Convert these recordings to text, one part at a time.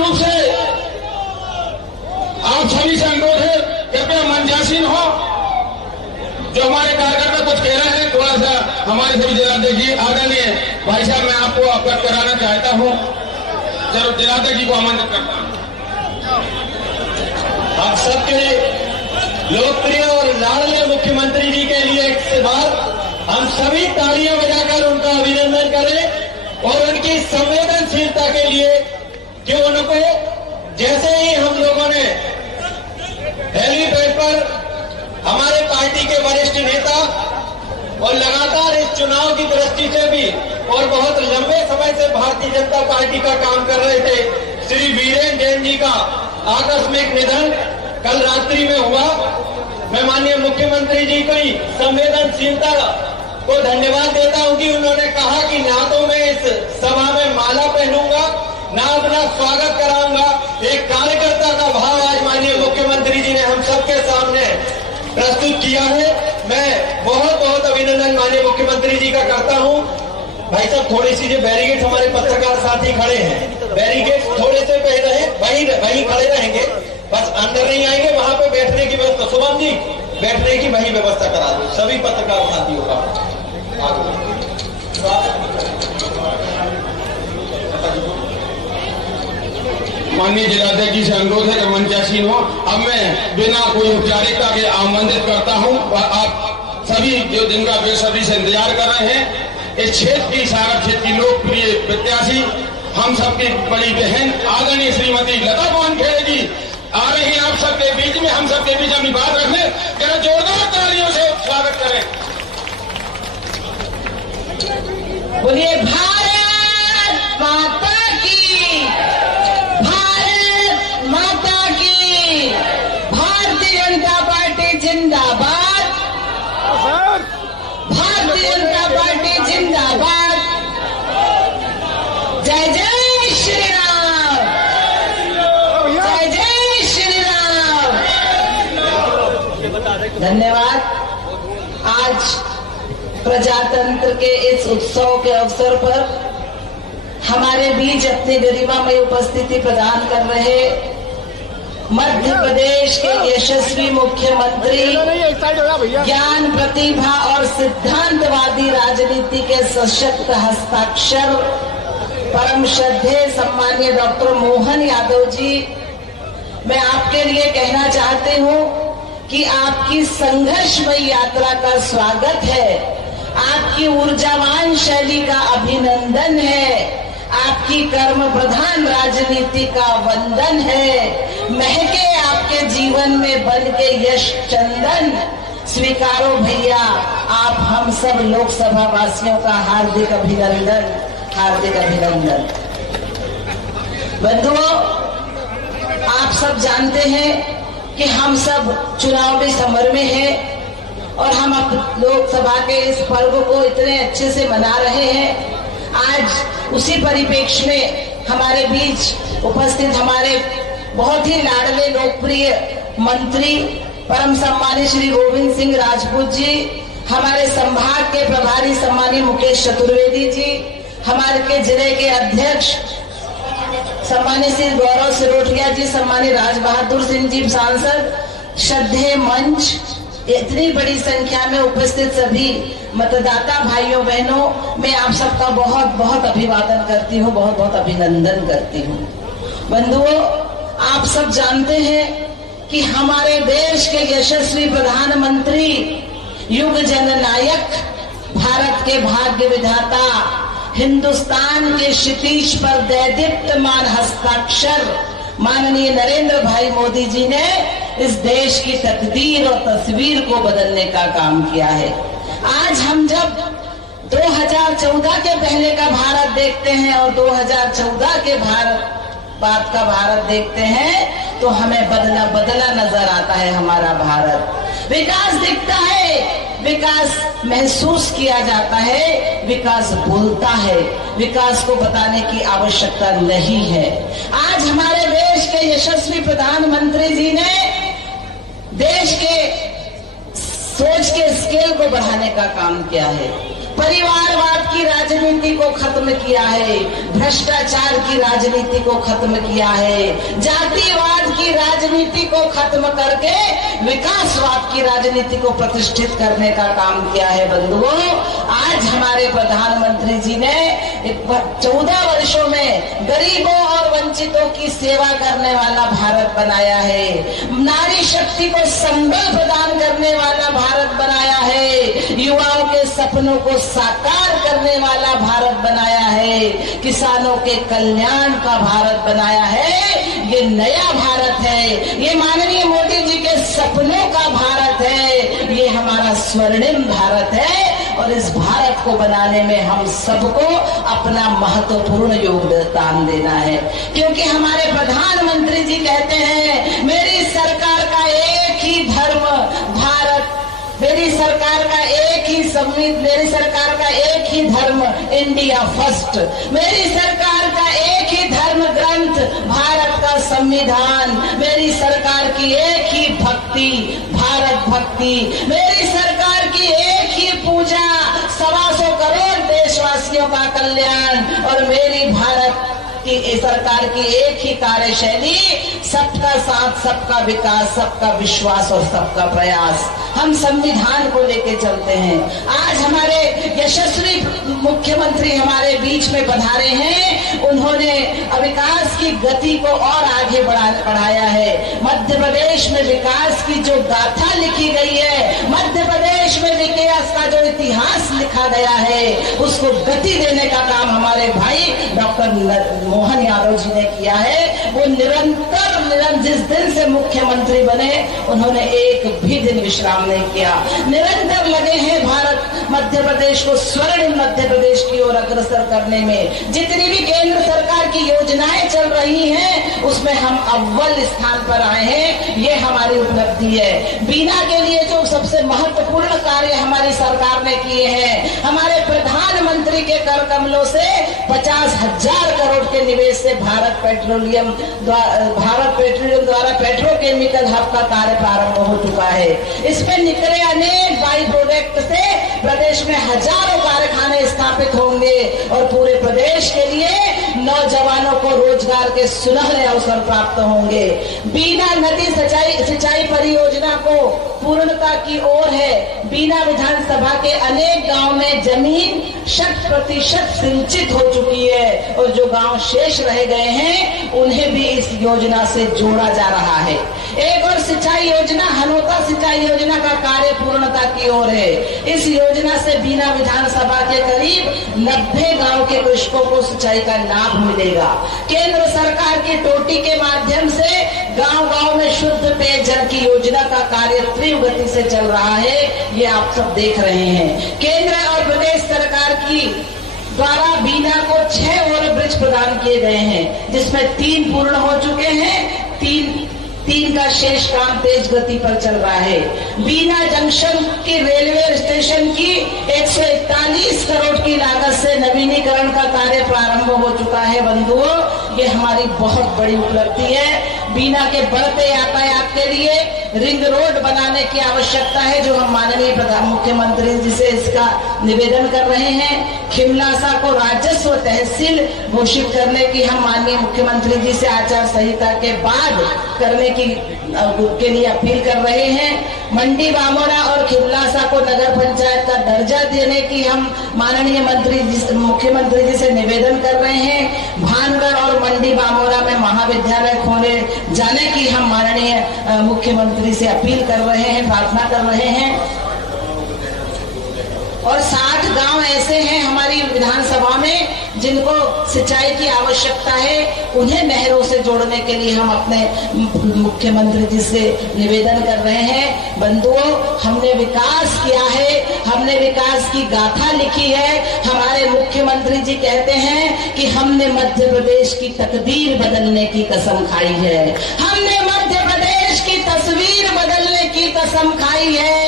रूप से आप सभी से अनुरोध है, कृपया मंचासीन हो। जो हमारे कार्यकर्ता कुछ कह रहे हैं, थोड़ा सा हमारे सभी जिलाध्यक्ष जी आदरणीय भाई साहब, मैं आपको अवगत कराना चाहता हूं। जरूर जिलाध्यक्ष जी को आमंत्रित करता हूं। आप सबके लोकप्रिय और लाडले मुख्यमंत्री जी के लिए एक बार हम सभी तालियां बजाकर उनका अभिनंदन करें और उनकी संवेदनशीलता के लिए कि उनको जैसे ही हम लोगों ने हेलीपैड पर हमारे पार्टी के वरिष्ठ नेता और लगातार इस चुनाव की दृष्टि से भी और बहुत लंबे समय से भारतीय जनता पार्टी का काम कर रहे थे श्री वीरेन जैन जी का आकस्मिक निधन कल रात्रि में हुआ। मैं माननीय मुख्यमंत्री जी की संवेदनशीलता को धन्यवाद देता हूं कि उन्होंने कहा कि ना तो मैं इस सभा में माला पहनूंगा, ना अपना स्वागत कराऊंगा। एक कार्यकर्ता का भाव आज माननीय मुख्यमंत्री जी ने हम सबके सामने प्रस्तुत किया है। मैं बहुत बहुत अभिनंदन माननीय मुख्यमंत्री जी का करता हूं। भाई साहब, थोड़ी सी जो बैरिकेड हमारे पत्रकार साथी खड़े हैं, बैरिकेड थोड़े से पहले रहे, वहीं खड़े रहेंगे, बस अंदर नहीं आएंगे। वहां पे बैठने की व्यवस्था, शुभम जी बैठने की वही व्यवस्था करा दो सभी पत्रकार साथियों का। माननीय जिलाध्यक्ष जी से अनुरोध है कि मंचासीन हो। अब मैं बिना कोई औपचारिकता के आमंत्रित करता हूं। आप सभी जो जिनका बेसब्री से इंतजार कर रहे हैं, इस क्षेत्र की सागर क्षेत्र की लोकप्रिय प्रत्याशी, हम सबकी बड़ी बहन आदरणीय श्रीमती लता वानखेड़े जी आ रही हैं आप सबके बीच में। हम सबके बीच अपनी बात रखने, जरा जोरदार तालियों से स्वागत करें। बोलिए भारत माता की, भारत माता की, भारतीय जनता पार्टी जिंदाबाद, भारतीय जनता पार्टी जिंदाबाद। जय जय श्री राम, जय जय श्री राम। धन्यवाद। आज प्रजातंत्र के इस उत्सव के अवसर पर हमारे बीच अपनी गरिमामय उपस्थिति प्रदान कर रहे मध्य प्रदेश के यशस्वी मुख्यमंत्री, ज्ञान, प्रतिभा और सिद्धांतवादी राजनीति के सशक्त हस्ताक्षर, परम श्रद्धेय सम्मानीय डॉक्टर मोहन यादव जी, मैं आपके लिए कहना चाहती हूं कि आपकी संघर्षमयी यात्रा का स्वागत है, आपकी ऊर्जावान शैली का अभिनंदन है, आपकी कर्म प्रधान राजनीति का वंदन है। महके आपके जीवन में बन के यश चंदन, स्वीकारो भैया आप हम सब लोकसभा वासियों का हार्दिक अभिनंदन, हार्दिक अभिनंदन। बंधुओं, आप सब जानते हैं कि हम सब चुनावी समर में हैं और हम अब लोकसभा के इस पर्व को इतने अच्छे से मना रहे हैं। आज उसी परिप्रेक्ष्य में हमारे बीच उपस्थित हमारे बहुत ही लाडले लोकप्रिय मंत्री परम सम्मानित श्री गोविंद सिंह राजपूत जी, हमारे संभाग के प्रभारी सम्मानित मुकेश चतुर्वेदी जी, हमारे के जिले के अध्यक्ष सम्मानित श्री गौरव सिरोठिया जी, सम्मानित राज बहादुर सिंह जी सांसद, श्रद्धेय मंच, इतनी बड़ी संख्या में उपस्थित सभी मतदाता भाइयों बहनों, मैं आप सबका बहुत बहुत अभिवादन करती हूँ, बहुत बहुत अभिनंदन करती हूँ। बंधुओं, आप सब जानते हैं कि हमारे देश के यशस्वी प्रधानमंत्री, युग जननायक, भारत के भाग्य विधाता, हिंदुस्तान के क्षितिज पर दैदीप्यमान हस्ताक्षर माननीय नरेंद्र भाई मोदी जी ने इस देश की तकदीर और तस्वीर को बदलने का काम किया है। आज हम जब 2014 के पहले का भारत देखते हैं और 2014 के बाद का भारत देखते हैं तो हमें बदला बदला नजर आता है हमारा भारत। विकास दिखता है, विकास महसूस किया जाता है, विकास बोलता है, विकास को बताने की आवश्यकता नहीं है। आज हमारे देश के यशस्वी प्रधानमंत्री जी ने देश के सोच के स्केल को बढ़ाने का काम किया है। परिवारवाद की राजनीति को खत्म किया है, भ्रष्टाचार की राजनीति को खत्म किया है, जातिवाद की राजनीति को खत्म करके विकासवाद की राजनीति को प्रतिष्ठित करने का काम किया है। बंधुओं, आज हमारे प्रधानमंत्री जी ने 14 वर्षों में गरीबों और वंचितों की सेवा करने वाला भारत बनाया है, नारी शक्ति को संबल प्रदान करने वाला भारत बनाया है, युवाओं के सपनों को साकार करने वाला भारत बनाया है, किसानों के कल्याण का भारत बनाया है। ये नया भारत है, ये माननीय मोदी जी के सपनों का भारत है, ये हमारा स्वर्णिम भारत है। और इस भारत को बनाने में हम सबको अपना महत्वपूर्ण योगदान देना है, क्योंकि हमारे प्रधानमंत्री जी कहते हैं मेरी सरकार का एक ही धर्म भारत, मेरी सरकार का एक ही संविधान, मेरी सरकार का एक ही धर्म इंडिया फर्स्ट, मेरी सरकार का एक ही धर्म ग्रंथ भारत का संविधान, मेरी सरकार की एक ही भक्ति भारत भक्ति, मेरी सरकार की एक ही पूजा 125 करोड़ देशवासियों का कल्याण, और मेरी भारत की सरकार की एक ही कार्यशैली सबका साथ, सबका विकास, सबका विश्वास और सबका प्रयास। हम संविधान को लेके चलते हैं। आज हमारे यशस्वी मुख्यमंत्री हमारे बीच में पधारे हैं, उन्होंने विकास की गति को और आगे बढ़ाया है। मध्य प्रदेश में विकास की जो गाथा लिखी गई है, मध्य प्रदेश में विकास का जो इतिहास लिखा गया है, उसको गति देने का काम हमारे भाई डॉक्टर मोहन यादव जी ने किया है। वो निरंतर जिस दिन से मुख्यमंत्री बने उन्होंने एक भी दिन विश्राम नहीं किया, निरंतर लगे हैं भारत मध्य प्रदेश को स्वर्णिम मध्य प्रदेश की ओर अग्रसर करने में। जितनी भी केंद्र सरकार की योजनाएं चल रही हैं उसमें हम अव्वल स्थान पर आए हैं, ये हमारी उपलब्धि है। बीना के लिए जो सबसे महत्वपूर्ण कार्य हमारी सरकार ने किए हैं, हमारे प्रधानमंत्री के कर कमलों से 50,000 करोड़ के निवेश से भारत पेट्रोलियम द्वारा पेट्रोकेमिकल हब का कार्य प्रारंभ हो चुका है। इसमें निकले अनेक बाई प्रोडक्ट से प्रदेश में हजारों कारखाने स्थापित होंगे और पूरे प्रदेश के लिए नौजवानों को रोजगार के सुनहरे अवसर प्राप्त होंगे। बीना नदी सिंचाई परियोजना को पूर्णता की ओर है। बीना विधानसभा के अनेक गांव में जमीन 100% सिंचित हो चुकी है और जो गांव शेष रह गए हैं उन्हें भी इस योजना से जोड़ा जा रहा है। एक और सिंचाई योजना हनोता सिंचाई योजना का कार्य पूर्णता की ओर है। इस योजना से बीना विधानसभा के करीब 90 गांव के कृषकों को सिंचाई का लाभ मिलेगा। केंद्र सरकार की टोटी के माध्यम से गांव-गांव में शुद्ध पेयजल की योजना का कार्य तीव्र गति से चल रहा है, ये आप सब देख रहे हैं। केंद्र और प्रदेश सरकार की द्वारा बीना को 6 ओवर ब्रिज प्रदान किए गए हैं, जिसमें 3 पूर्ण हो चुके हैं, 3 का शेष काम तेज गति पर चल रहा है। बीना जंक्शन की रेलवे स्टेशन की 141 करोड़ की लागत से नवीनीकरण का कार्य प्रारंभ हो चुका है। बंधुओं, ये हमारी बहुत बड़ी उपलब्धि है। बीना के बढ़ते यातायात के लिए रिंग रोड बनाने की आवश्यकता है, जो हम माननीय मुख्यमंत्री जी से इसका निवेदन कर रहे हैं। खिमलासा को राजस्व तहसील घोषित करने की हम माननीय मुख्यमंत्री जी से आचार संहिता के बाद करने के लिए अपील कर रहे हैं। मंडी बामोरा और खिमलासा को नगर पंचायत का दर्जा देने की हम माननीय मुख्यमंत्री जी से निवेदन कर रहे हैं। भानगढ़ और मंडी बामोरा में महाविद्यालय खोले जाने की हम माननीय मुख्यमंत्री से अपील कर रहे हैं, प्रार्थना कर रहे हैं। और 60 गांव ऐसे हैं हमारी विधानसभा में जिनको सिंचाई की आवश्यकता है, उन्हें नहरों से जोड़ने के लिए हम अपने मुख्यमंत्री जी से निवेदन कर रहे हैं। बंधुओं, हमने विकास किया है, हमने विकास की गाथा लिखी है। हमारे मुख्यमंत्री जी कहते हैं कि हमने मध्य प्रदेश की तकदीर बदलने की कसम खाई है, हमने मध्य प्रदेश की तस्वीर बदलने की कसम खाई है।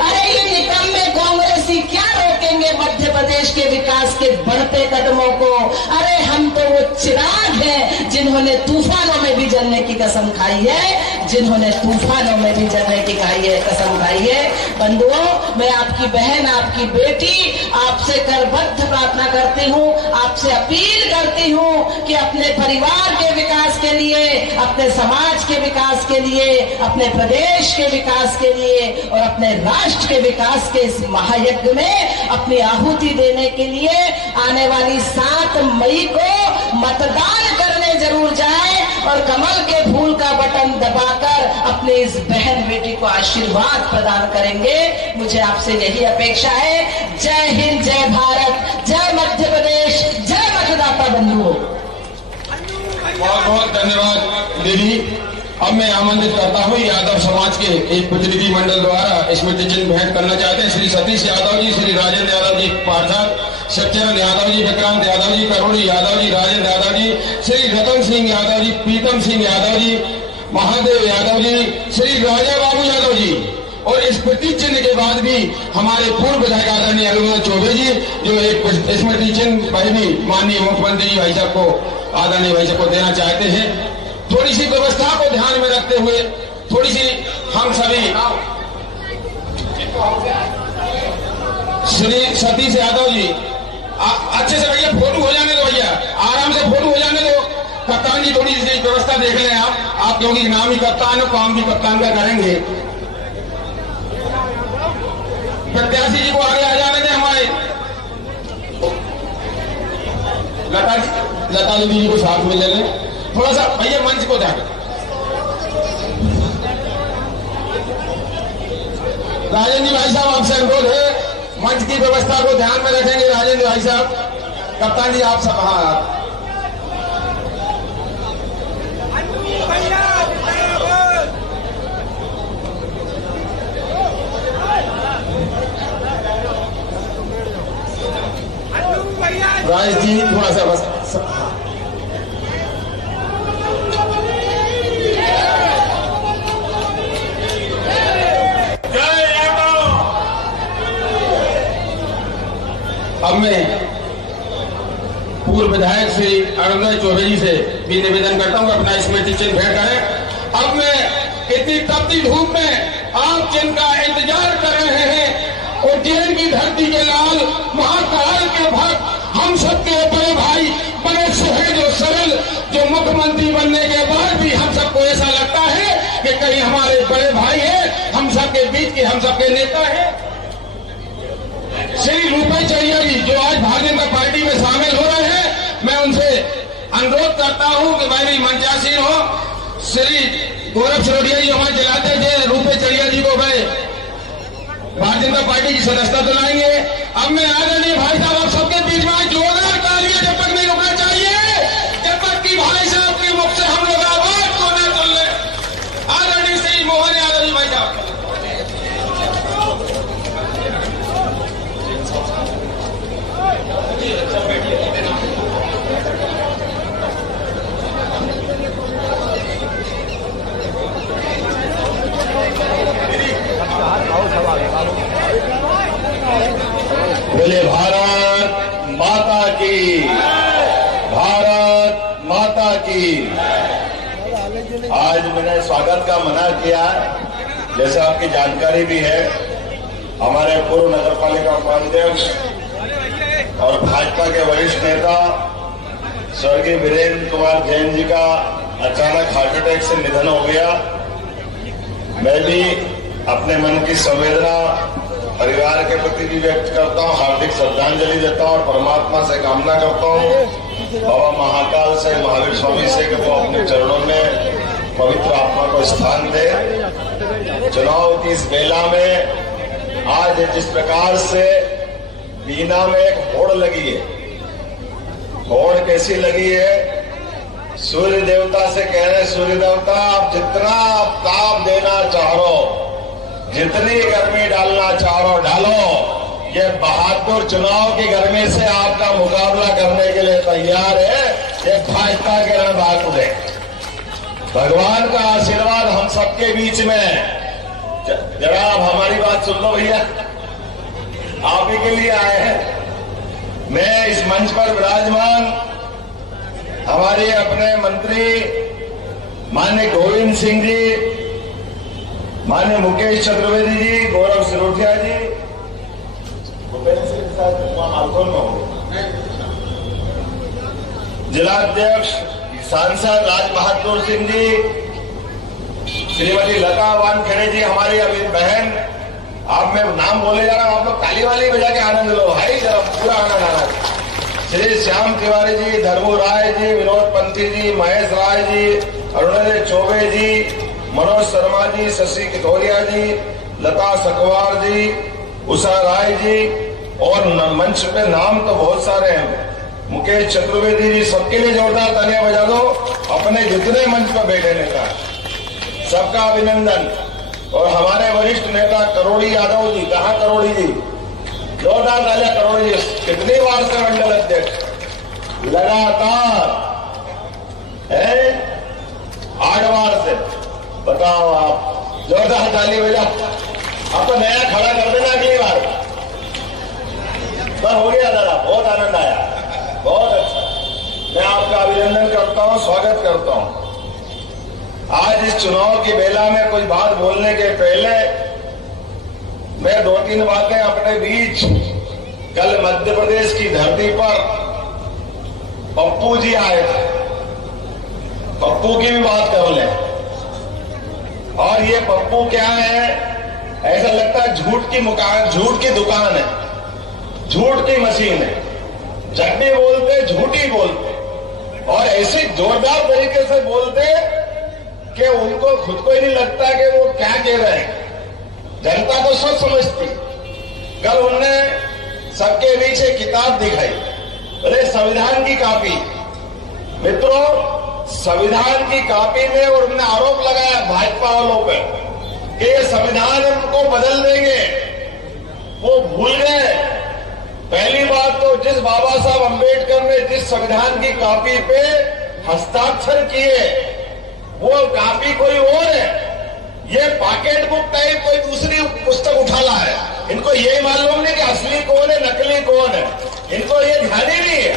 अरे ये निकम्मे कांग्रेसी क्या रोकेंगे मध्य प्रदेश प्रदेश के विकास के बढ़ते कदमों को। अरे हम तो वो चिराग हैं जिन्होंने तूफानों में भी जलने की कसम खाई है, जिन्होंने तूफानों में भी जलने की कसम खाई है। बंधुओं, मैं आपकी बहन, आपकी बेटी, आपसे करबद्ध प्रार्थना करती हूँ, आपसे अपील करती हूँ कि अपने परिवार के विकास के लिए, अपने समाज के विकास के लिए, अपने प्रदेश के विकास के लिए और अपने राष्ट्र के विकास के इस महायज्ञ में अपनी आहुति देने के लिए आने वाली 7 मई को मतदान करने जरूर जाए और कमल के फूल का बटन दबाकर अपने इस बहन बेटी को आशीर्वाद प्रदान करेंगे। मुझे आपसे यही अपेक्षा है। जय हिंद, जय भारत, जय मध्य प्रदेश, जय मतदाता बंधुओं। बहुत बहुत धन्यवाद दीदी। अब मैं आमंत्रित करता हूँ यादव समाज के एक प्रतिनिधि मंडल द्वारा स्मृति चिन्ह भेंट करना चाहते हैं श्री सतीश यादव जी, श्री राजेंद्र यादव जी पार्षद, शिवचरण यादव जी, विक्रांत यादव जी, करुणी यादव जी, राजेंद्र यादव जी, श्री रतन सिंह यादव जी, प्रीतम सिंह यादव जी, महादेव यादव जी, श्री राजा बाबू यादव जी। और इस स्मृति चिन्ह के बाद भी हमारे पूर्व विधायक आदरणीय अनुराग चौबे जी जो एक स्मृति चिन्ह भी माननीय मुख्यमंत्री भाई साहब को, आदरणीय भाई साहब को देना चाहते हैं। थोड़ी सी व्यवस्था को ध्यान में रखते हुए थोड़ी सी हम सभी श्री सतीश यादव जी अच्छे से भैया फोटो हो जाने दो, भैया आराम से फोटो हो जाने दो। कप्तान जी थोड़ी सी व्यवस्था देख लें आप क्योंकि नाम ही कप्तान और काम भी कप्तान का करेंगे। प्रत्याशी जी को आगे आ जाने दें। हमारे लता दीदी जी को साथ में ले लें। थोड़ा सा भैया मंच को ध्यान, राजेंद्र भाई साहब आपसे अनुरोध है मंच की व्यवस्था को ध्यान में रखेंगे। राजेंद्र भाई साहब, कप्तान जी आप सब, हाँ राजेश जी थोड़ा सा बस। अब मैं पूर्व विधायक श्री अनुराग चौबे जी से भी निवेदन करता हूं अपना स्मृति चिन्ह भेंट करें। अब मैं इतनी तपती धूप में आप चिन्ह का इंतजार कर रहे हैं। उज्जैन की धरती के लाल महाकाल के भक्त, हम सबके बड़े भाई, बड़े सुहृद और सरल, जो मुख्यमंत्री बनने के बाद भी हम सबको ऐसा लगता है कि कहीं हमारे बड़े भाई है, हम सबके बीच के, हम सबके नेता है। श्री रूपे चरिया जी जो आज भारतीय जनता पार्टी में शामिल हो रहे हैं, मैं उनसे अनुरोध करता हूं कि भाई मंचासीन हो। श्री गौरव सिरोडिया जी हमारे जिलाध्यक्ष रूपे चरिया जी को भाई भारतीय जनता पार्टी की सदस्यता दिलाएंगे। अब मैं आदरणीय भाई साहब आप सबके बीच में जोरदार तालियां जब तक नहीं रुकना चाहिए, जब तक कि भाई साहब के मुख से हम लोग आवाज को न सुन ले। आदरणीय श्री मोहन यादव जी भाई साहब। बोले भारत माता की, भारत माता की। आज मैंने स्वागत का मना किया, जैसे आपकी जानकारी भी है, हमारे पूर्व नगर पालिका उपाध्यक्ष और भाजपा के वरिष्ठ नेता स्वर्गीय वीरेंद्र कुमार जैन जी का अचानक हार्ट अटैक से निधन हो गया। मैं भी अपने मन की संवेदना परिवार के प्रति भी व्यक्त करता हूँ, हार्दिक श्रद्धांजलि देता हूँ और परमात्मा से कामना करता हूँ, बाबा महाकाल से, महावीर स्वामी से, कि वो अपने चरणों में पवित्र आत्मा को स्थान दे। चुनाव की इस मेला में आज जिस प्रकार से बीना में एक होड़ लगी है, होड़ कैसी लगी है? सूर्य देवता से कह रहे, सूर्य देवता आप जितना ताप देना चाहो, जितनी गर्मी डालना चाहो डालो, ये बहादुर चुनाव की गर्मी से आपका मुकाबला करने के लिए तैयार है। ये भाजपा के रणबांकुर है। भगवान का आशीर्वाद हम सबके बीच में। जरा आप हमारी बात सुन लो भैया, आप ही के लिए आए हैं। मैं इस मंच पर विराजमान हमारे अपने मंत्री माननीय गोविंद सिंह जी, माननीय मुकेश चतुर्वेदी जी, गौरव सिरोठिया जी, भूपेंद्र सिंह के साथ मालकोन में होंगे, जिलाध्यक्ष सांसद राज बहादुर सिंह जी, श्रीमती लता वानखेड़े जी, हमारी अभी बहन, आप मैं नाम बोले जा रहा हूं, आप लोग ताली वाली बजा के आनंद लो भाई, जरा पूरा आनंद आना। श्री श्याम तिवारी जी, धर्मू राय जी, विनोद पंथी जी, महेश राय जी, अरुणोदय चौबे जी, मनोज शर्मा जी, शशि किथोरिया जी, लता सकवार जी, उषा राय जी, और मंच पे नाम तो बहुत सारे हैं, मुकेश चतुर्वेदी जी, सबके लिए जोरदार तालियां बजा दो। अपने जितने मंच पर बैठे नेता सबका अभिनंदन। और हमारे वरिष्ठ नेता करोड़ी यादव जी, कहाँ करोड़ी जी, जोरदार तालियां करोड़ी जी, कितनी बार से मंडल अध्यक्ष लगातार है, 8 बार से, बताओ आप, जोरदार ताली बजा। अब तो नया खड़ा कर देना अगली बार। बस हो गया दादा, बहुत आनंद आया, बहुत अच्छा। मैं आपका अभिनंदन करता हूं, स्वागत करता हूं। आज इस चुनाव की बेला में कुछ बात बोलने के पहले मैं 2-3 बातें अपने बीच, कल मध्य प्रदेश की धरती पर पप्पू जी आए थे, पप्पू की भी बात कर लें। और ये पप्पू क्या है, ऐसा लगता है झूठ की दुकान है, झूठ की मशीन है, जब भी बोलते झूठ ही बोलते, और ऐसे जोरदार तरीके से बोलते कि उनको खुद को ही नहीं लगता कि वो क्या कह रहे हैं। जनता तो सब समझती। कल उनने सबके बीच एक किताब दिखाई, अरे संविधान की कॉपी, मित्रों संविधान की कॉपी में, और उन्होंने आरोप लगाया भाजपा वालों पे कि ये संविधान उनको बदल देंगे। वो भूल गए, पहली बात तो जिस बाबा साहब अंबेडकर ने जिस संविधान की कॉपी पे हस्ताक्षर किए वो कॉपी कोई और है, ये पॉकेट बुक टाइप कोई दूसरी पुस्तक उठा ला है। इनको ये मालूम नहीं कि असली कौन है नकली कौन है, इनको ये ध्यान ही नहीं है।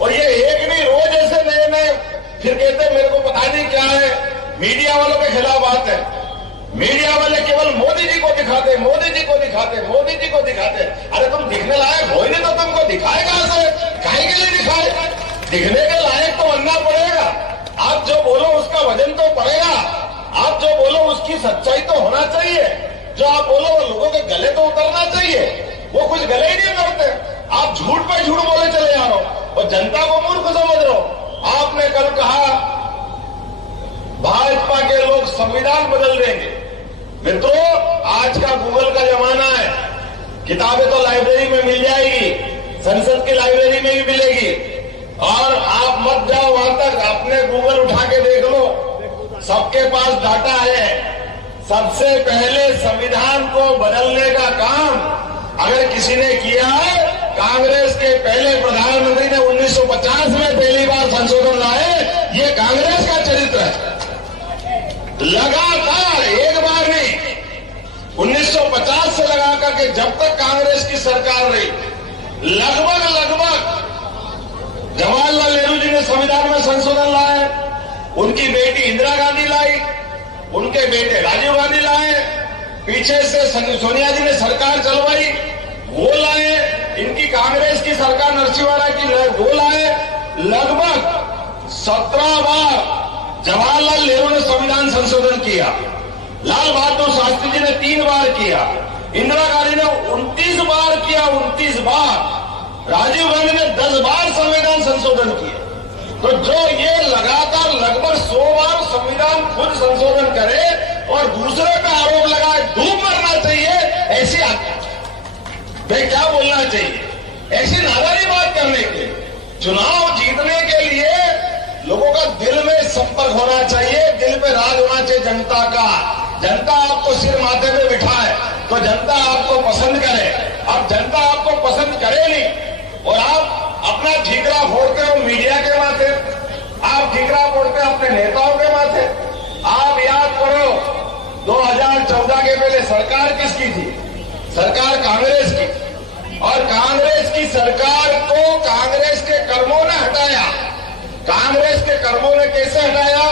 और ये एक नहीं, रोज ऐसे नए नए फिर कहते मेरे को पता नहीं क्या है, मीडिया वालों के खिलाफ आते हैं। मीडिया वाले केवल मोदी जी को दिखाते, मोदी जी को दिखाते, मोदी जी को दिखाते। अरे तुम दिखने लायक हो ही नहीं तो तुमको दिखाए कहां से, काहे के लिए दिखाए? दिखने के लायक तो बनना पड़ेगा। आप जो बोलो उसका वजन तो पड़ेगा, आप जो बोलो उसकी सच्चाई तो होना चाहिए, जो आप बोलो वो लोगों के गले तो उतरना चाहिए। वो कुछ गले ही नहीं करते, आप झूठ पे झूठ बोले चले जा रहे हो और जनता को मूर्ख समझ रहे हो। आपने कल कहा भाजपा के लोग संविधान बदल देंगे। मित्रों आज का गूगल का जमाना है, किताबें तो लाइब्रेरी में मिल जाएगी, संसद की लाइब्रेरी में भी मिलेगी, और आप मत जाओ वहां तक, अपने गूगल उठा के देख लो, सबके पास डाटा है। सबसे पहले संविधान को बदलने का काम अगर किसी ने किया है, कांग्रेस के पहले प्रधानमंत्री ने 1950 में पहली बार संशोधन लाए, ये कांग्रेस का चरित्र है। लगातार एक बार नहीं, 1950 से लगा करके जब तक कांग्रेस की सरकार रही, लगभग जवाहरलाल नेहरू जी ने संविधान में संशोधन लाए, उनकी बेटी इंदिरा गांधी लाई, उनके बेटे राजीव गांधी लाए, पीछे से सोनिया जी ने सरकार चलवाई, वो लाए, इनकी कांग्रेस की सरकार नरसिंहवाला की वो लाए। लगभग 17 बार जवाहरलाल नेहरू ने संविधान संशोधन किया, लाल बहादुर शास्त्री जी ने 3 बार किया, इंदिरा गांधी ने 29 बार किया, 29 बार, राजीव गांधी ने 10 बार संविधान संशोधन किया। तो जो ये लगातार लगभग 100 बार संविधान खुद संशोधन करे और दूसरे पे आरोप लगाए, डूब मरना चाहिए, ऐसी भाई क्या बोलना चाहिए, ऐसी नादानी बात करने के लिए। चुनाव जीतने के लिए लोगों का दिल में संपर्क होना चाहिए, दिल पे राज होना चाहिए जनता का। जनता आपको सिर माथे पे बिठाए तो जनता आपको पसंद करे, अब जनता आपको पसंद करे नहीं और आप अपना ठीकरा फोड़ते हो मीडिया के माथे, आप ठीकरा फोड़ते हो अपने नेताओं के माथे। आप याद करो 2014 के पहले सरकार किसकी थी? सरकार कांग्रेस की। और कांग्रेस की सरकार को कांग्रेस के कर्मों ने हटाया। कांग्रेस के कर्मों ने कैसे हटाया,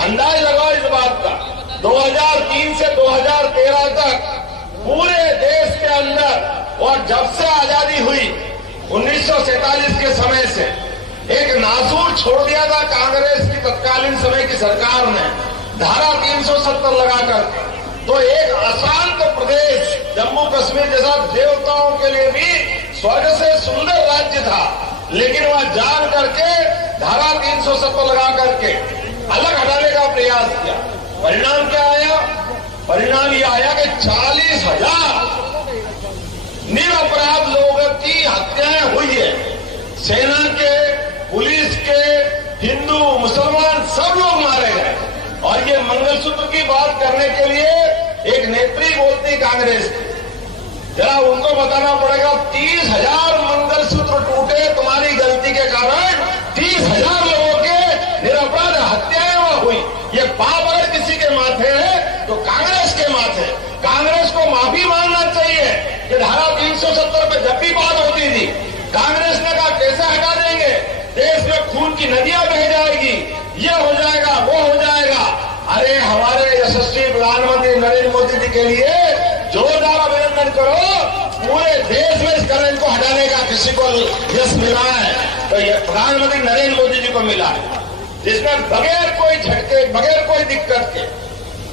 अंदाज लगाओ इस बात का। 2003 से 2013 तक पूरे देश के अंदर और जब से आजादी हुई 1947 के समय से एक नासूर छोड़ दिया था कांग्रेस की तत्कालीन समय की सरकार ने धारा 370 लगाकर। तो एक अशांत प्रदेश जम्मू कश्मीर जैसा देवताओं के लिए भी स्वर्ग से सुंदर राज्य था, लेकिन वह जान करके धारा 370 लगा करके अलग हटाने का प्रयास किया। परिणाम क्या आया? परिणाम यह आया कि 40,000 निरपराध लोगों की हत्याएं हुई है। सेना के, पुलिस के, हिंदू मुसलमान सब लोग मारे गए। और ये मंगलसूत्र की बात करने के लिए एक नेत्री बोलती कांग्रेस की, जरा उनको बताना पड़ेगा 30,000 मंगलसूत्र टूटे तुम्हारी गलती के कारण। 30,000 लोगों के निरपराध हत्याएं हुई। ये पाप अगर किसी के माथे है तो कांग्रेस के माथे। कांग्रेस को माफी मांगना चाहिए कि धारा 370 पे जब भी बात होती थी कांग्रेस ने कहा कैसे हटा देंगे, देश में खून की नदियां बह जाएगी, ये हो जाएगा, वो हो जाएगा। अरे हमारे यशस्वी प्रधानमंत्री नरेंद्र मोदी जी के लिए जोरदार अभिनंदन करो। पूरे देश में इस करण को हटाने का किसी को यश मिला है तो ये प्रधानमंत्री नरेंद्र मोदी जी को मिला है, जिसने बगैर कोई झटके, बगैर कोई दिक्कत के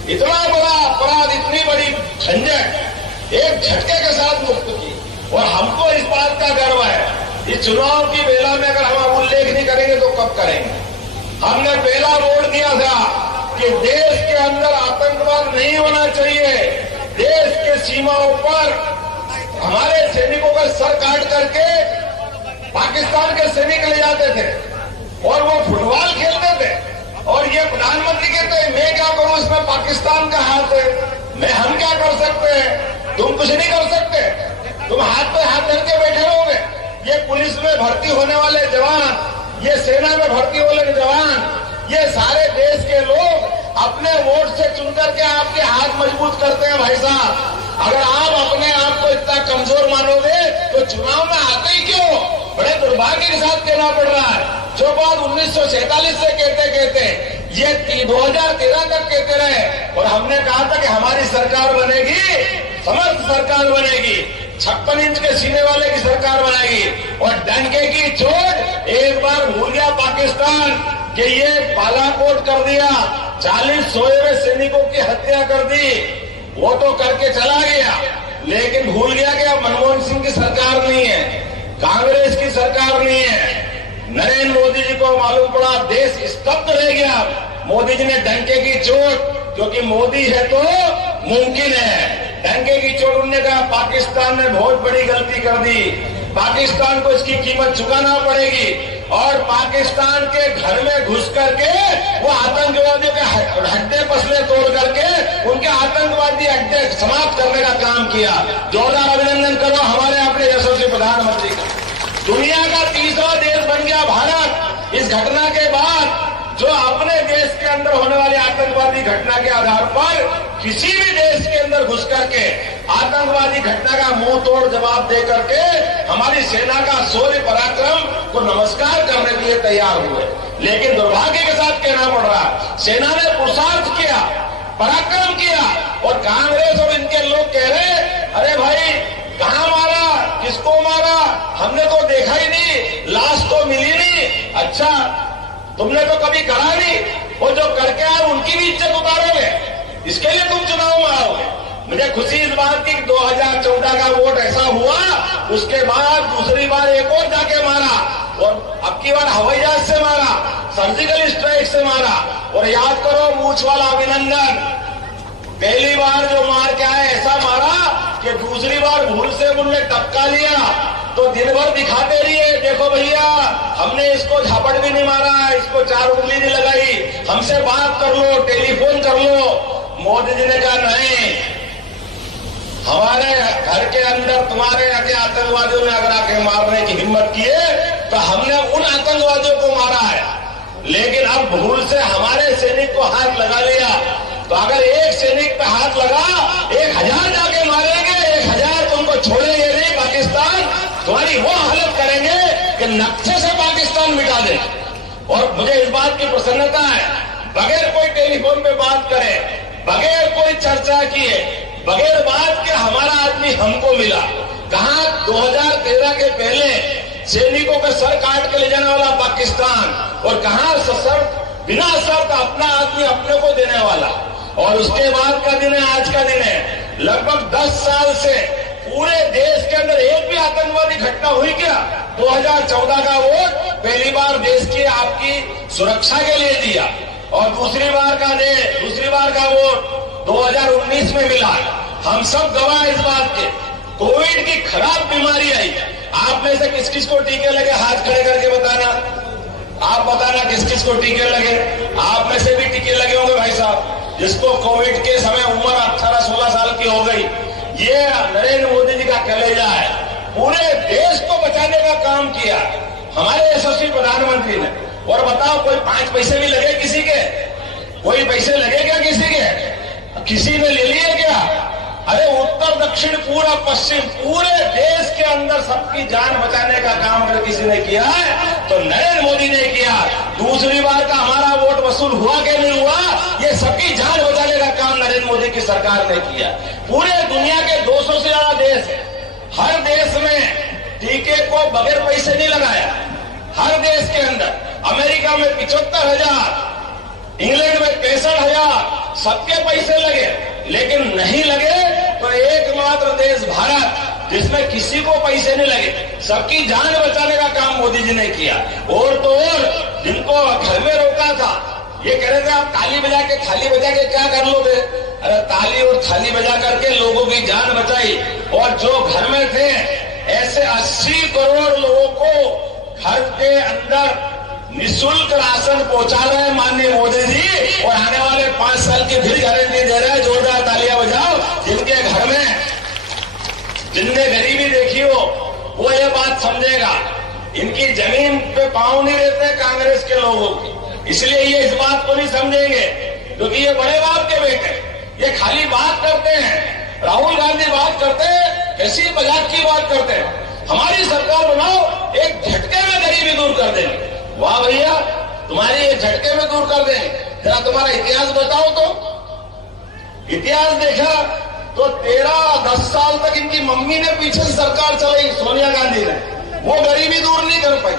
इतना बड़ा अपराध, इतनी बड़ी झंझट एक झटके के साथ मुक्त की। और हमको इस बात का गर्व है। इस चुनाव की बेला में अगर हम उल्लेख नहीं करेंगे तो कब करेंगे? हमने पहला वोट दिया था कि देश के अंदर आतंकवाद नहीं होना चाहिए। देश के सीमाओं पर हमारे सैनिकों का सर काट करके पाकिस्तान के सैनिक ले जाते थे और वो फुटबॉल खेलते थे। और ये प्रधानमंत्री कहते हैं मैं क्या करूं, इसमें पाकिस्तान का हाथ है, हम क्या कर सकते हैं? तुम कुछ नहीं कर सकते, तुम हाथ पे हाथ धर के बैठे रहोगे। ये पुलिस में भर्ती होने वाले जवान, ये सेना में भर्ती होने जवान, ये सारे देश के लोग अपने वोट से चुन करके आपके हाथ मजबूत करते हैं। भाई साहब, अगर आप अपने आप को इतना कमजोर मानोगे तो चुनाव में आते ही क्यों? बड़े दुर्भाग्य के साथ कहना पड़ रहा है। जो बात 1947 से कहते ये 2013 तक कहते रहे और हमने कहा था कि हमारी सरकार बनेगी, समर्थ सरकार बनेगी, 56 इंच के सीने वाले की सरकार बनेगी। और डंके की चोट एक बार भूल गया पाकिस्तान कि ये बालाकोट कर दिया, 40 सोए हुए सैनिकों की हत्या कर दी, वो तो करके चला गया, लेकिन भूल गया कि अब मनमोहन सिंह की सरकार नहीं है, कांग्रेस की सरकार नहीं है। नरेंद्र मोदी जी को मालूम पड़ा, देश स्तब्ध रह गया। मोदी जी ने डंके की चोट, क्योंकि मोदी है तो मुमकिन है, डंके की चोट उन्होंने कहा पाकिस्तान ने बहुत बड़ी गलती कर दी, पाकिस्तान को इसकी कीमत चुकाना पड़ेगी। और पाकिस्तान के घर में घुस करके वो आतंकवादियों के हड्डे पसले तोड़ करके उनके आतंकवादी अड्डे समाप्त करने का काम किया। जोरदार अभिनंदन करो हमारे अपने यशस्वी प्रधानमंत्री का। दुनिया का तीसरा देश बन गया भारत इस घटना के बाद, जो अपने देश के अंदर होने वाली आतंकवादी घटना के आधार पर किसी भी देश के अंदर घुस करके आतंकवादी घटना का मुंह तोड़ जवाब दे करके हमारी सेना का शौर्य पराक्रम को नमस्कार करने के लिए तैयार हुए। लेकिन दुर्भाग्य के साथ कहना पड़ रहा है, सेना ने पुरुषार्थ किया, पराक्रम किया, और कांग्रेस और इनके लोग कह रहे अरे भाई कहां मारा, किसको मारा, हमने तो देखा ही नहीं, लाश तो मिली नहीं। अच्छा, तुमने तो कभी करा नहीं, और जो करके आए उनकी भी इज्जत उतारोगे, इसके लिए तुम चुनाव में आओगे। मुझे खुशी इस बात की 2014 का वोट ऐसा हुआ, उसके बाद दूसरी बार एक और जाके मारा, और अब की बार हवाई जहाज से मारा, सर्जिकल स्ट्राइक से मारा। और याद करो मूछ वाला अभिनंदन, पहली बार जो मार के आए ऐसा मारा कि दूसरी बार भूल से उन्होंने टपका लिया तो दिन भर दिखाते रहिए, देखो भैया हमने इसको झापड़ भी नहीं मारा, इसको 4 उंगली नहीं लगाई, हमसे बात कर लो, टेलीफोन कर लो। मोदी जी ने कहा नहीं, हमारे घर के अंदर तुम्हारे आके आतंकवादियों ने अगर आके मारने की हिम्मत की है तो हमने उन आतंकवादियों को मारा है, लेकिन अब भूल से हमारे सैनिक को हाथ लगा लिया तो अगर एक सैनिक पे हाथ लगा 1000 जाके मारेंगे, 1000 तुमको छोड़ेंगे नहीं पाकिस्तान। तुम्हारी वो हालत करेंगे कि नक्शे से पाकिस्तान मिटा दें। और मुझे इस बात की प्रसन्नता है, बगैर कोई टेलीफोन पे बात करे, बगैर कोई चर्चा किए, बगैर बात के हमारा आदमी हमको मिला। कहा 2013 के पहले सैनिकों का सर काट के ले जाने वाला पाकिस्तान, और कहा बिना शर्त अपना आदमी अपने को देने वाला। और उसके बाद का दिन है, आज का दिन है। लगभग 10 साल से पूरे देश के अंदर एक भी आतंकवादी घटना हुई क्या? 2014 का वोट पहली बार देश की आपकी सुरक्षा के लिए दिया, और दूसरी बार का वोट 2019 में मिला। हम सब गवाह इस बात के। कोविड की खराब बीमारी आई, आप में से किस किस को टीके लगे? हाथ खड़े करके बताना। आप बताना किस किस को टीके लगे? आप में से भी टीके लगे होंगे भाई साहब। जिसको कोविड के समय उम्र 18-16 साल की हो गई, ये नरेंद्र मोदी जी का कलेजा है। पूरे देश को बचाने का काम किया हमारे यशस्वी प्रधानमंत्री ने। और बताओ, कोई 5 पैसे भी लगे किसी के? कोई पैसे लगे क्या किसी के? किसी ने ले लिए क्या? अरे उत्तर दक्षिण पूरा पश्चिम पूरे देश के अंदर सबकी जान बचाने का काम अगर किसी ने किया है तो नरेंद्र मोदी ने किया। दूसरी बार का हमारा वोट वसूल हुआ कि नहीं हुआ? ये सबकी जान बचाने का काम नरेंद्र मोदी की सरकार ने किया। पूरे दुनिया के 200 से ज्यादा देश है, हर देश में टीके को बगैर पैसे नहीं लगाया। हर देश के अंदर अमेरिका में 75,000, इंग्लैंड में 65,000, सबके पैसे लगे। लेकिन नहीं लगे तो एकमात्र देश भारत, जिसमें किसी को पैसे नहीं लगे, सबकी जान बचाने का काम मोदी जी ने किया। और तो और जिनको घर में रोका था, ये कह रहे थे आप थाली बजा के क्या कर लोगे? अरे ताली और थाली बजा करके लोगों की जान बचाई। और जो घर में थे ऐसे 80 करोड़ लोगों को घर के अंदर निःशुल्क राशन पहुंचा रहे हैं माननीय मोदी जी। और आने वाले 5 साल की फिर गारंटी दे रहे हैं। जोरदार तालियां बजाओ। जिनके घर में जिनने गरीबी देखी हो वो ये बात समझेगा। इनकी जमीन पे पांव नहीं रहते कांग्रेस के लोगों की, इसलिए ये इस बात को नहीं समझेंगे, क्योंकि ये बड़े बाप के बेटे, ये खाली बात करते हैं। राहुल गांधी बात करते हैं, ऐसी मजाक की बात करते हैं। हमारी सरकार बनाओ, एक झटके में गरीबी दूर कर देंगे। वाह भैया, तुम्हारी ये झटके में दूर कर देंगे। जरा तुम्हारा इतिहास बताओ तो। इतिहास देखा तो 10 साल तक इनकी मम्मी ने पीछे से सरकार चलाई, सोनिया गांधी ने, वो गरीबी दूर नहीं कर पाई।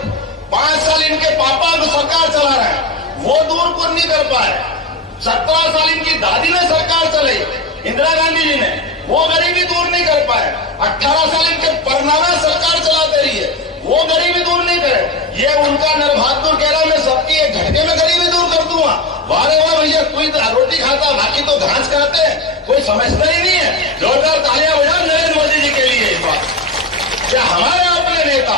5 साल इनके पापा तो सरकार चला रहे हैं, वो दूर नहीं कर पाए। 17 साल इनकी दादी ने सरकार चलाई, इंदिरा गांधी जी ने, वो गरीबी दूर नहीं कर पाए। 18 साल इनके परनामा सरकार चलाते रही है, वो गरीबी दूर नहीं करे। ये उनका नरबहादुर कह रहा मैं सबकी एक झटके में गरीबी दूर कर दूंगा। वारे वाह भैया, कोई रोटी खाता, बाकी तो घास खाते हैं, कोई समझता ही नहीं है। जोरदार तालियां बजाओ नरेंद्र मोदी जी के लिए। इस बात क्या हमारे अपने नेता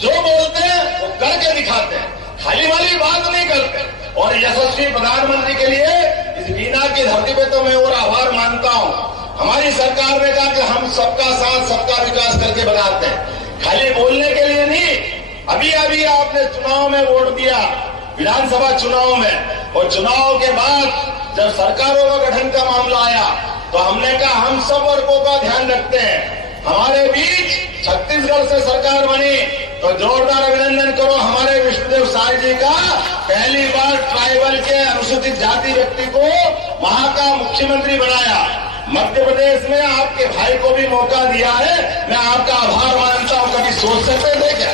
जो बोलते हैं वो करके दिखाते हैं, खाली वाली बात नहीं करते। और यशस्वी प्रधानमंत्री के लिए इस बीना की धरती पे तो मैं और आभार मानता हूं। हमारी सरकार ने कहा कि हम सबका साथ सबका विकास करके बनाते हैं, खाली बोलने के लिए नहीं। अभी आपने चुनाव में वोट दिया, विधानसभा चुनाव में, और चुनाव के बाद जब सरकारों का गठन का मामला आया तो हमने कहा हम सब वर्गों का ध्यान रखते हैं। हमारे बीच छत्तीसगढ़ से सरकार बनी तो जोरदार अभिनंदन करो हमारे विष्णुदेव साय जी का। पहली बार ट्राइबल के अनुसूचित जाति व्यक्ति को वहां का मुख्यमंत्री बनाया। मध्य प्रदेश में आपके भाई को भी मौका दिया है, मैं आपका आभार मानता हूं। कभी सोच सकते थे क्या?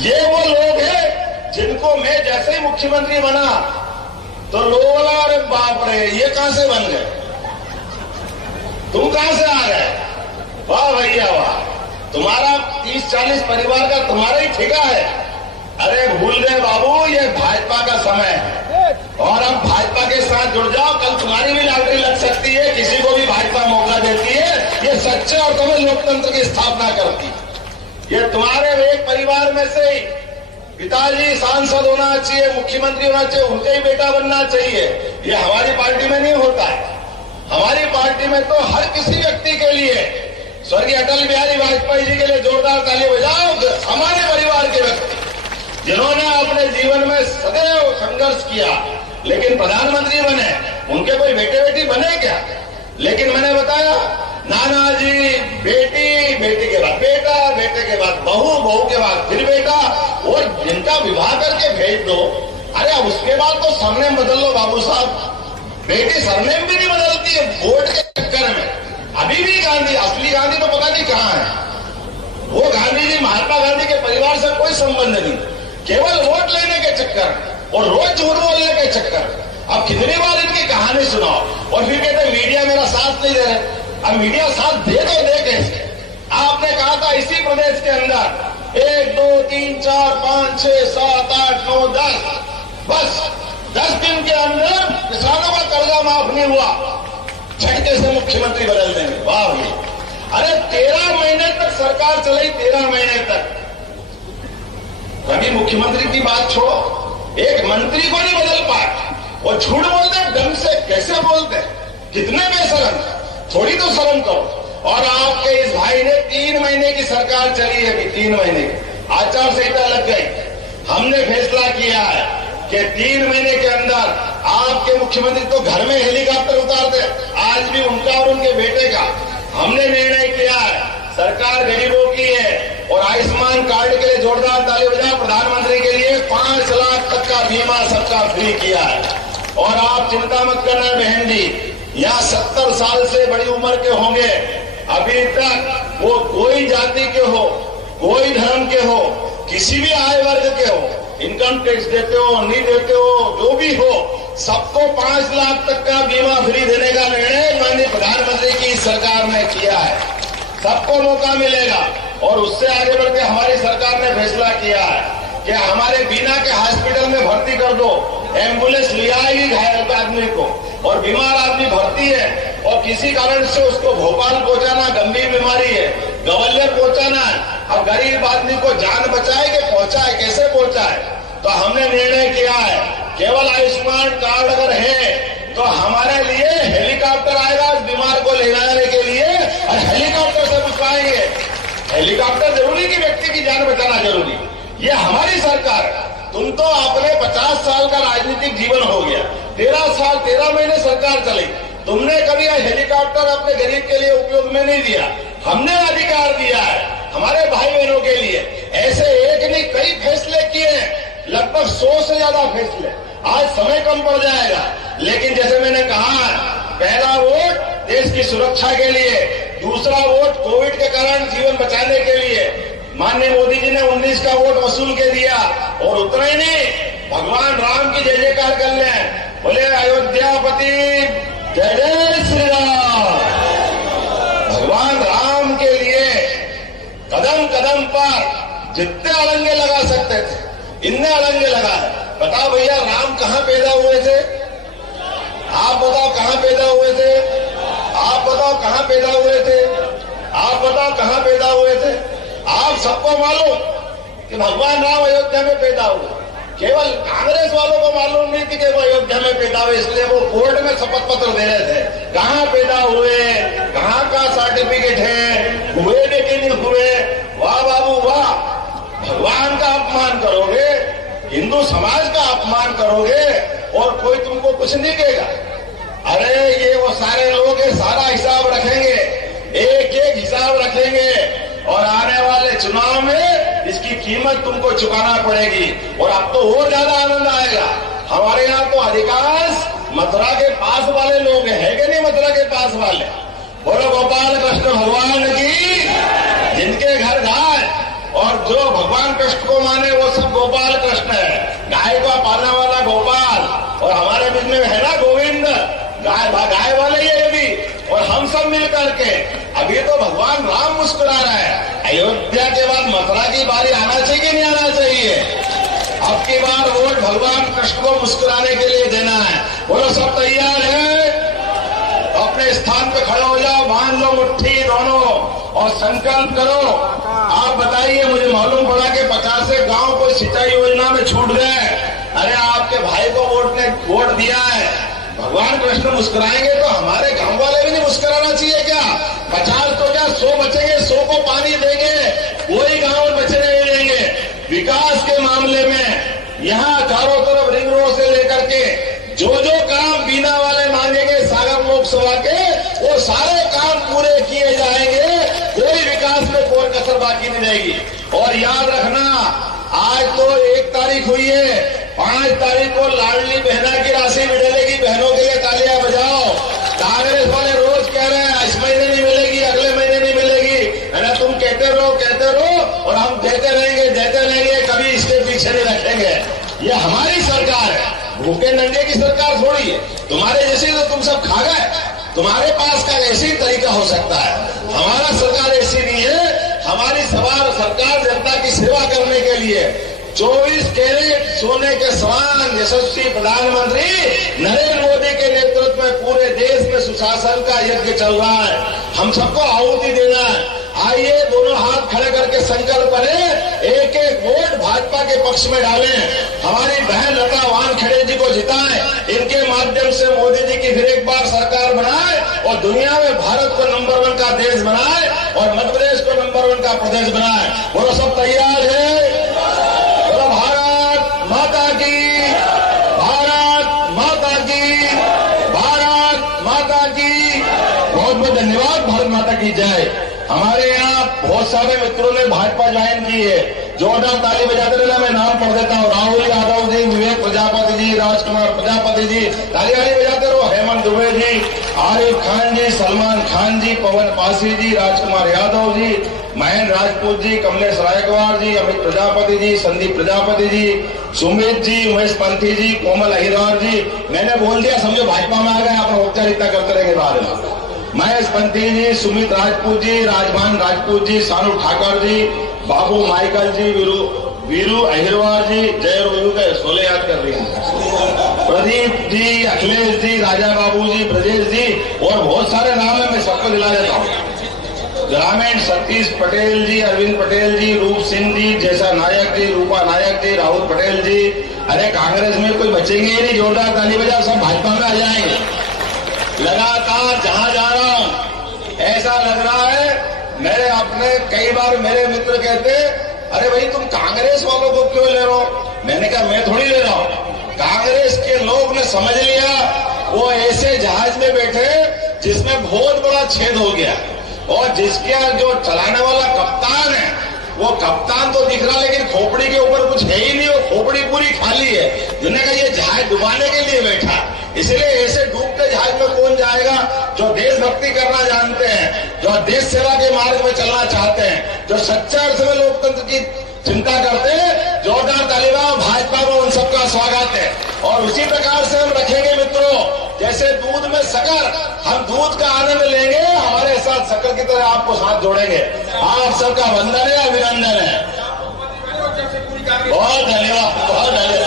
ये वो लोग हैं जिनको मैं जैसे ही मुख्यमंत्री बना तो लोग बोला अरे बाप रे ये कहां से बन गए, तुम कहां से आ गए? वाह भैया वाह, तुम्हारा 30-40 परिवार का तुम्हारा ही ठेका है। अरे भूल गए बाबू, ये भाजपा का समय है और अब भाजपा के साथ जुड़ जाओ। कल तुम्हारी भी लॉटरी लग सकती है, किसी को भी भाजपा मौका देती है। ये सच्चे और तुम्हें लोकतंत्र की स्थापना करती है। ये तुम्हारे एक परिवार में से ही पिताजी सांसद होना चाहिए, मुख्यमंत्री होना चाहिए, उनका ही बेटा बनना चाहिए। ये हमारी पार्टी में नहीं होता है। हमारी पार्टी में तो हर किसी व्यक्ति के लिए, स्वर्गीय अटल बिहारी वाजपेयी जी के लिए जोरदार ताली बजाओ। हमारे परिवार के व्यक्ति जिन्होंने अपने जीवन में सदैव संघर्ष किया लेकिन प्रधानमंत्री बने, उनके कोई बेटे बेटी बने क्या? लेकिन मैंने बताया नाना जी, बेटी, बेटी के बाद बेटा, बेटे के बाद बहू, बहू के बाद फिर बेटा, और जिनका विवाह करके भेज दो। अरे उसके बाद तो सरनेम बदल लो बाबू साहब। बेटी सरनेम भी नहीं बदलती है वोट के चक्कर में। अभी भी गांधी, असली गांधी तो पता नहीं कहां है। वो गांधी जी, महात्मा गांधी के परिवार से कोई संबंध नहीं, केवल वोट लेने के चक्कर और रोज झूठ बोलने के चक्कर। अब कितनी बार इनकी कहानी सुनाओ और फिर कहते मीडिया मेरा साथ नहीं दे रहे। अब मीडिया साथ दे तो दे कैसे? आपने कहा था इसी प्रदेश के अंदर 1, 2, 3, 4, 5, 6, 7, 8, 9, 10, बस 10 दिन के अंदर किसानों का कर्जा माफ नहीं हुआ, झटके से मुख्यमंत्री बदल देंगे। वाह भाई! अरे 13 महीने तक सरकार चलाई, 13 महीने तक। कभी मुख्यमंत्री की बात छोड़ो, एक मंत्री को नहीं बदल पाए। वो झूठ बोलते हैं, ढंग से कैसे बोलते हैं, कितने बेशरम, थोड़ी तो शर्म करो। और आपके इस भाई ने 3 महीने की सरकार चली है, अभी 3 महीने की आचार संहिता लग गई। हमने फैसला किया है कि 3 महीने के अंदर आपके मुख्यमंत्री तो घर में हेलीकॉप्टर उतार दे। आज भी उनका और उनके बेटे का हमने निर्णय किया है। सरकार गरीबों की है और आयुष्मान कार्ड के लिए जोरदार ताली बजाओ। प्रधानमंत्री के लिए 5 लाख तक का बीमा सबका फ्री किया है। और आप चिंता मत करना बहन जी, यहाँ 70 साल से बड़ी उम्र के होंगे, अभी तक वो कोई जाति के हो, कोई धर्म के हो, किसी भी आय वर्ग के हो, इनकम टैक्स देते हो नहीं देते हो, जो भी हो, सबको 5 लाख तक का बीमा फ्री देने का निर्णय माननीय प्रधानमंत्री की सरकार ने किया है। सबको मौका मिलेगा। और उससे आगे बढ़ के हमारी सरकार ने फैसला किया है कि हमारे बीना के हॉस्पिटल में भर्ती कर दो, एम्बुलेंस ले आएगी घायल आदमी को, और बीमार आदमी भर्ती है और किसी कारण से उसको भोपाल पहुंचाना, गंभीर बीमारी है, ग्वालियर पहुंचाना है। अब गरीब आदमी को जान बचाए कि पहुंचाए, कैसे पहुंचाए? तो हमने निर्णय किया है केवल आयुष्मान कार्ड अगर है तो हमारे लिए हेलीकॉप्टर आएगा उस बीमार को ले जाने के लिए, और हेलीकॉप्टर से पहुंचाएंगे। हेलीकॉप्टर जरूरी कि व्यक्ति की जान बचाना जरूरी, ये हमारी सरकार है। तुम तो अपने 50 साल का राजनीतिक जीवन हो गया, 13 महीने सरकार चली, तुमने कभी हेलीकॉप्टर अपने गरीब के लिए उपयोग में नहीं दिया। हमने अधिकार दिया है हमारे भाई बहनों के लिए। ऐसे एक नहीं कई फैसले किए हैं, लगभग 100 से ज्यादा फैसले। आज समय कम पड़ जाएगा, लेकिन जैसे मैंने कहा, पहला वोट देश की सुरक्षा के लिए, दूसरा वोट कोविड के कारण जीवन बचाने के लिए। माननीय मोदी जी ने 19 का वोट वसूल के दिया, और उतना ही नहीं, भगवान राम की जय जयकार कर लें, बोले अयोध्यापति जय जय श्री राम। भगवान राम के लिए कदम कदम पर जितने अड़ंगे लगा सकते थे इनने अड़ंगे लगाए। बताओ भैया, राम कहां पैदा हुए थे? आप बताओ कहां पैदा हुए थे? आप बताओ कहां पैदा हुए थे? आप बताओ कहां पैदा हुए थे? आप सबको मालूम कि भगवान राम अयोध्या में पैदा हुए, केवल कांग्रेस वालों को मालूम नहीं थी कि वो अयोध्या में पैदा हुए, इसलिए वो कोर्ट में शपथ पत्र दे रहे थे। कहां पैदा हुए, कहां का सर्टिफिकेट है, हुए भी कि नहीं हुए? वाह बाबू वाह! भगवान का अपमान करोगे, हिंदू समाज का अपमान करोगे और कोई तुमको कुछ नहीं कहेगा। अरे ये वो सारे लोग सारा हिसाब रखेंगे, एक एक हिसाब रखेंगे, और आने वाले चुनाव में इसकी कीमत तुमको चुकाना पड़ेगी। और अब तो और ज्यादा आनंद आएगा। हमारे यहाँ तो अधिकांश मथुरा के पास वाले लोग हैं कि नहीं? मथुरा के पास वाले, बोलो गोपाल कृष्ण भगवान की, जिनके घर गाय और जो भगवान कृष्ण को माने वो सब गोपाल कृष्ण है। गाय को पालने वाला गोपाल, और हमारे बीच में है ना गोविंद, गाय वाले ये भी, और हम सब मिलकर के। अभी तो भगवान राम मुस्कुरा रहा है, अयोध्या के बाद मथुरा की बारी आना चाहिए कि नहीं आना चाहिए? अब की बार वोट भगवान कृष्ण को मुस्कुराने के लिए देना है। बोलो सब तैयार है? अपने स्थान पे खड़े हो जाओ, बांध लो मुट्ठी दोनों और संकल्प करो। आप बताइए, मुझे मालूम पड़ा कि 50 गांव को सिंचाई योजना में छूट गए। अरे आपके भाई को वोट दिया है, भगवान कृष्ण मुस्कुराएंगे तो हमारे गांव वाले भी नहीं मुस्कुराना चाहिए क्या? 50 तो क्या 100 बचेंगे, 100 को पानी देंगे, कोई गांव बचे नहीं देंगे। विकास के मामले में यहाँ चारों तरफ रिंग रोड से लेकर के जो जो काम बीना वाले मांगेंगे सागर लोकसभा के, वो सारे काम पूरे किए बाकी नहीं रहेगी। और याद रखना, आज तो 1 तारीख हुई है, 5 तारीख को लाडली बहना की राशि मिलेगी। बहनों के लिए तालियां बजाओ। कांग्रेस वाले रोज कह रहे हैं इस महीने नहीं मिलेगी, अगले महीने नहीं मिलेगी, है ना। तुम कहते रहो और हम देते रहेंगे, कभी इसके पीछे नहीं रखेंगे। ये हमारी सरकार है, भूखे नंगे की सरकार थोड़ी है। तुम्हारे जैसे तो तुम सब खा गए, तुम्हारे पास का ऐसे ही तरीका हो सकता है। हमारा सरकार ऐसी नहीं है। हमारी सरकार जनता की सेवा करने के लिए 24 कैरेट सोने के समान यशस्वी प्रधानमंत्री नरेंद्र मोदी के नेतृत्व में पूरे देश में सुशासन का यज्ञ चल रहा है। हम सबको आहुति देना है। आइए दोनों हाथ खड़े करके संकल्प करें, एक एक वोट भाजपा के पक्ष में डालें। हमारी बहन लता वानखेड़े जी को जिताएं, इनके माध्यम से मोदी जी की फिर एक बार सरकार बनाए और दुनिया में भारत को नंबर 1 का देश बनाए और मध्य प्रदेश को नंबर 1 का प्रदेश बनाए। बोलो सब तैयार है? बोलो भारत माता की, भारत माता की, भारत माता की। बहुत बहुत धन्यवाद। भारत माता की जय। हमारे यहाँ बहुत सारे मित्रों ने भाजपा ज्वाइन की है। जोरदार ताली बजाते रहना। मैं नाम पढ़ देता हूँ। राहुल यादव जी, विवेक प्रजापति जी, राजकुमार प्रजापति जी, ताली बजाते रहो। हेमंत दुबे जी, आरिफ खान जी, सलमान खान जी, पवन पासी जी, राजकुमार यादव जी, महेंद्र राजपूत जी, कमलेश रायकवार जी, अमित प्रजापति जी, संदीप प्रजापति जी, सुमित जी, उमेश पंथी जी, कोमल अहिरवार जी। मैंने बोल दिया, समझो भाजपा में आ गए। आप औपचारिकता करते रहेंगे बाद में। महेश पंथी जी, सुमित राजपूत जी, राजभान राजपूत जी, सानू ठाकर जी, बाबू माइकल जी, वीरू अहिरवार जी, जय वीरू के 16 याद कर रही हैं, प्रदीप जी, अखिलेश जी, राजा बाबू जी, ब्रजेश जी और बहुत सारे नाम है, मैं सबको दिला देता हूँ। ग्रामीण सतीश पटेल जी, अरविंद पटेल जी, रूप सिंह जी, जैसा नायक जी, रूपा नायक जी, राहुल पटेल जी। अरे कांग्रेस में कोई बचेंगे ही नहीं। जोरदार ताली बजाओ, सब भाजपा में आ जाएंगे। लगातार जहां जा रहा हूं ऐसा लग रहा है, मेरे अपने कई बार मेरे मित्र कहते अरे भाई तुम कांग्रेस वालों को क्यों ले रहे हो? मैंने कहा मैं थोड़ी ले रहा हूं। कांग्रेस के लोग ने समझ लिया, वो ऐसे जहाज में बैठे जिसमें बहुत बड़ा छेद हो गया और जिसके जो चलाने वाला कप्तान है वो कप्तान तो दिख रहा लेकिन खोपड़ी के ऊपर कुछ है ही नहीं, वो खोपड़ी पूरी खाली है। जिन्होंने कहा ये जहाज डुबाने के लिए बैठा, इसलिए ऐसे डूबते जहाज में कौन जाएगा? जो देशभक्ति करना जानते हैं, जो देश सेवा के मार्ग में चलना चाहते हैं, जो सच्चे अर्थ में लोकतंत्र की चिंता करते हैं। जोरदार तालिबान भाजपा में उन सबका स्वागत है। और उसी प्रकार से हम रखेंगे मित्रों, जैसे दूध में शक्कर, हम दूध का आनंद लेंगे, हमारे साथ शक्कर की तरह आपको साथ जोड़ेंगे। आप सबका वंदन है, अभिनंदन है। बहुत धन्यवाद, बहुत धन्यवाद।